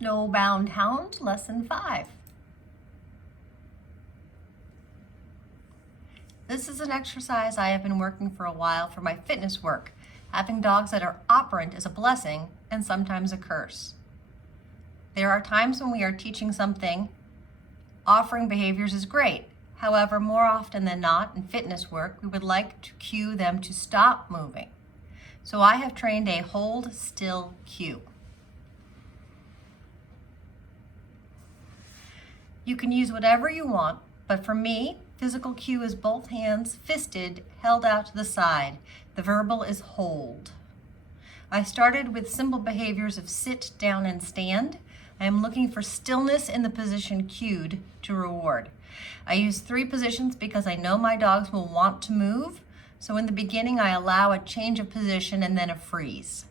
Snowbound Hound, Lesson 5. This is an exercise I have been working for a while for my fitness work. Having dogs that are operant is a blessing and sometimes a curse. There are times when we are teaching something, offering behaviors is great. However, more often than not in fitness work, we would like to cue them to stop moving. So I have trained a hold still cue. You can use whatever you want, but for me, physical cue is both hands fisted, held out to the side. The verbal is hold. I started with simple behaviors of sit, down, and stand. I am looking for stillness in the position cued to reward. I use 3 positions because I know my dogs will want to move. So in the beginning, I allow a change of position and then a freeze.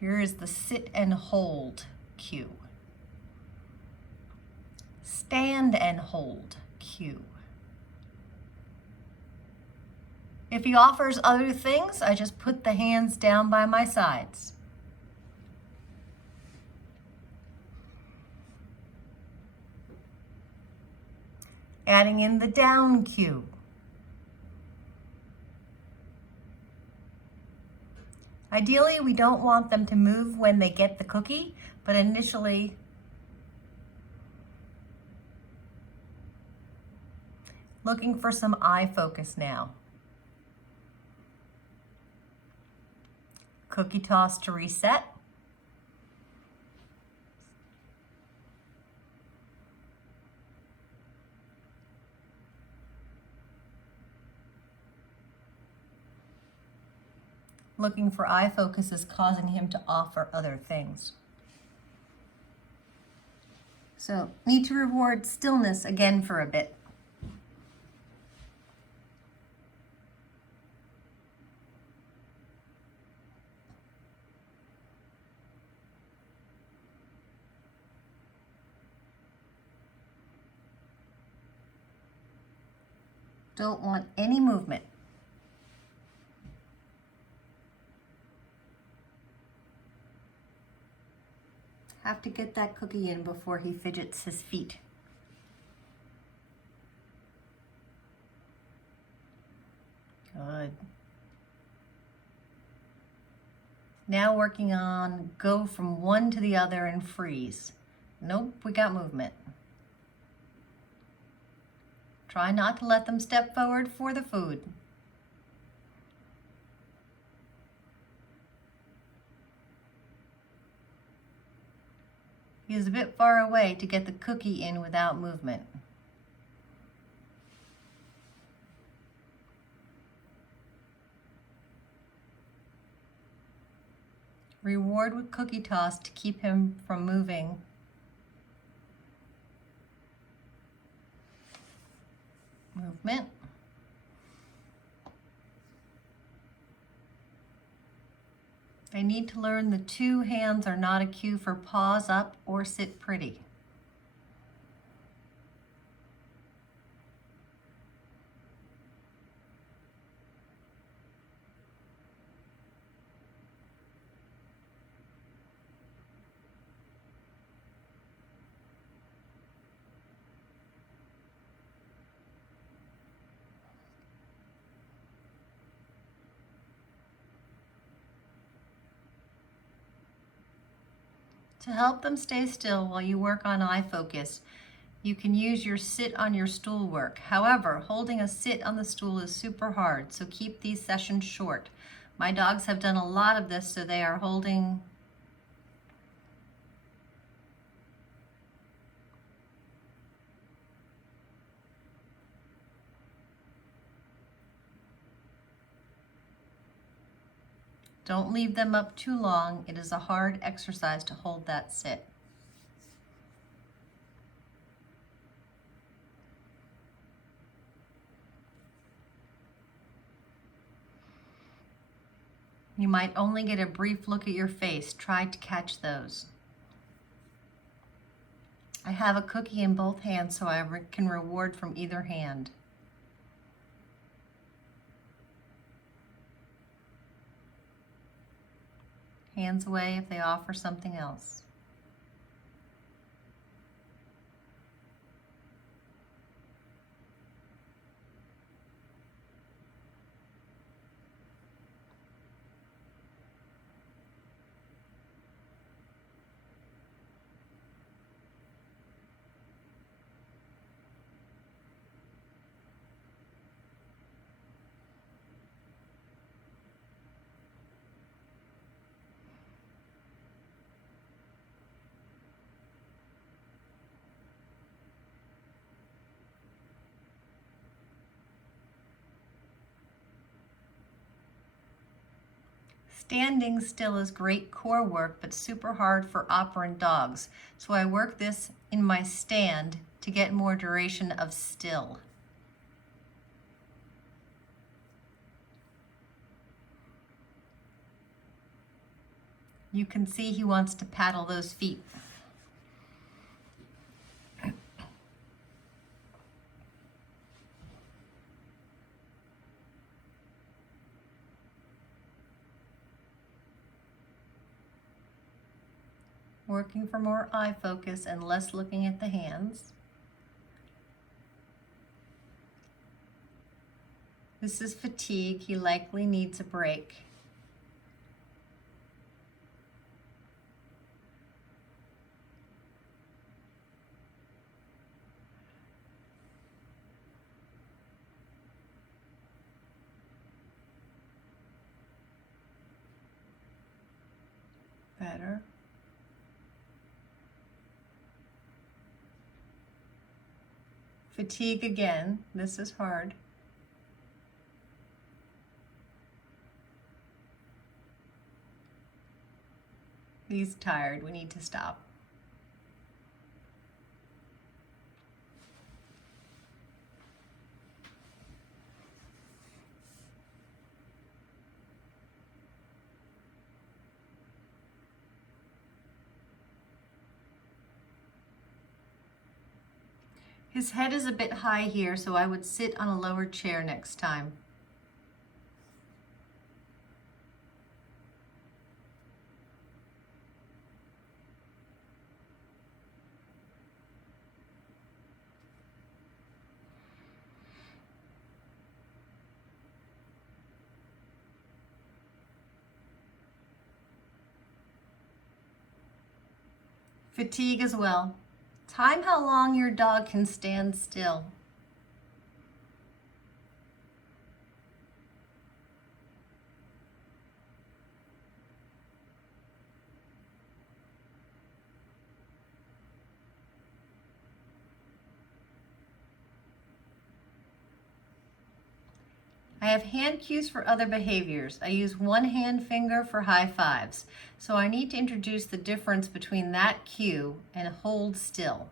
Here is the sit and hold cue. Stand and hold cue. If he offers other things, I just put the hands down by my sides. Adding in the down cue. Ideally, we don't want them to move when they get the cookie, but initially, looking for some eye focus now. Cookie toss to reset. Looking for eye focus is causing him to offer other things. So, need to reward stillness again for a bit. Don't want any movement. Have to get that cookie in before he fidgets his feet. Good. Now working on go from one to the other and freeze. Nope, we got movement. Try not to let them step forward for the food. He is a bit far away to get the cookie in without movement. Reward with cookie toss to keep him from moving. Movement. I need to learn the 2 hands are not a cue for paws up or sit pretty. To help them stay still while you work on eye focus, you can use your sit on your stool work. However, holding a sit on the stool is super hard, so keep these sessions short. My dogs have done a lot of this, so they are holding Don't leave them up too long. It is a hard exercise to hold that sit. You might only get a brief look at your face. Try to catch those. I have a cookie in both hands, so I can reward from either hand. Hands away if they offer something else. Standing still is great core work, but super hard for operant dogs. So I work this in my stand to get more duration of still. You can see he wants to paddle those feet. Working for more eye focus and less looking at the hands. This is fatigue. He likely needs a break. Better. Fatigue again. This is hard. He's tired. We need to stop. His head is a bit high here, so I would sit on a lower chair next time. Fatigue as well. Time how long your dog can stand still. I have hand cues for other behaviors. I use one hand finger for high fives. So I need to introduce the difference between that cue and hold still.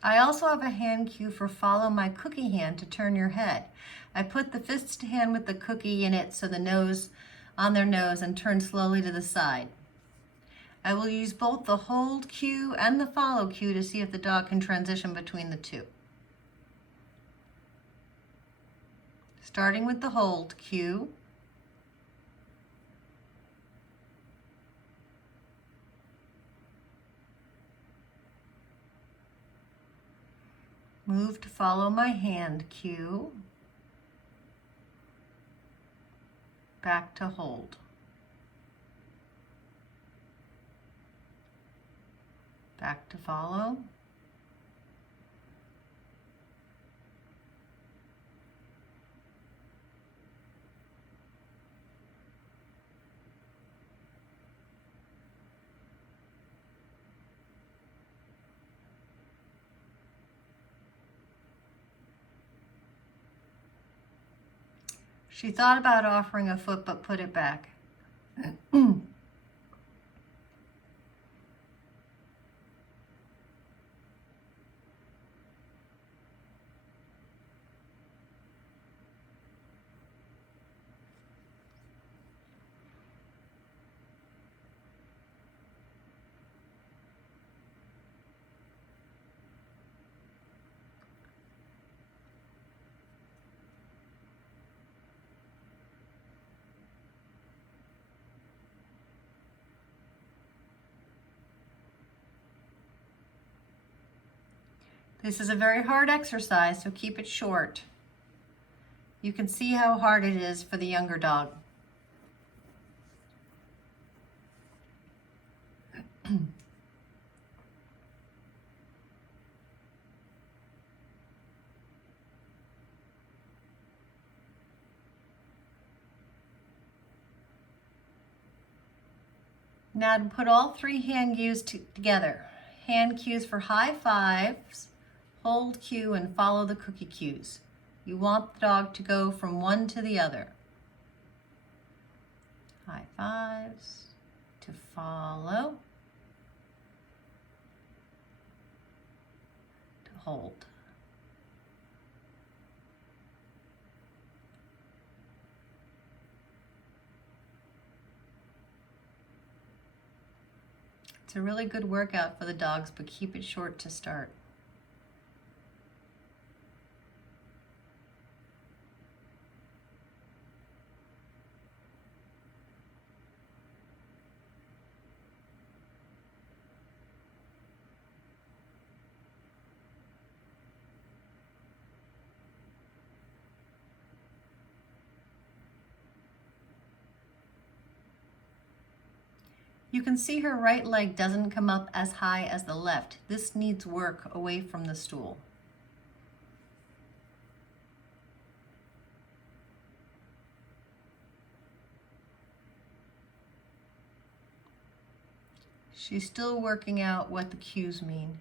I also have a hand cue for follow my cookie hand to turn your head. I put the fist hand with the cookie in it so the nose on their nose and turn slowly to the side. I will use both the hold cue and the follow cue to see if the dog can transition between the two. Starting with the hold cue. Move to follow my hand cue. Back to hold. Back to follow. She thought about offering a foot, but put it back. This is a very hard exercise, so keep it short. You can see how hard it is for the younger dog. Now to put all three hand cues together. Hand cues for high fives, hold cue, and follow the cookie cues. You want the dog to go from one to the other. High fives, to follow, to hold. It's a really good workout for the dogs, but keep it short to start. You can see her right leg doesn't come up as high as the left. This needs work away from the stool. She's still working out what the cues mean.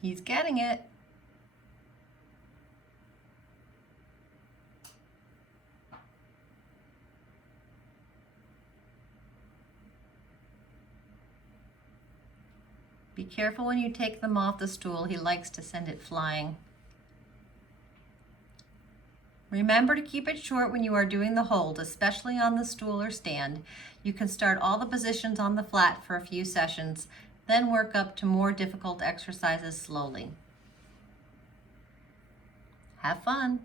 He's getting it. Be careful when you take them off the stool. He likes to send it flying. Remember to keep it short when you are doing the hold, especially on the stool or stand. You can start all the positions on the flat for a few sessions, then work up to more difficult exercises slowly. Have fun.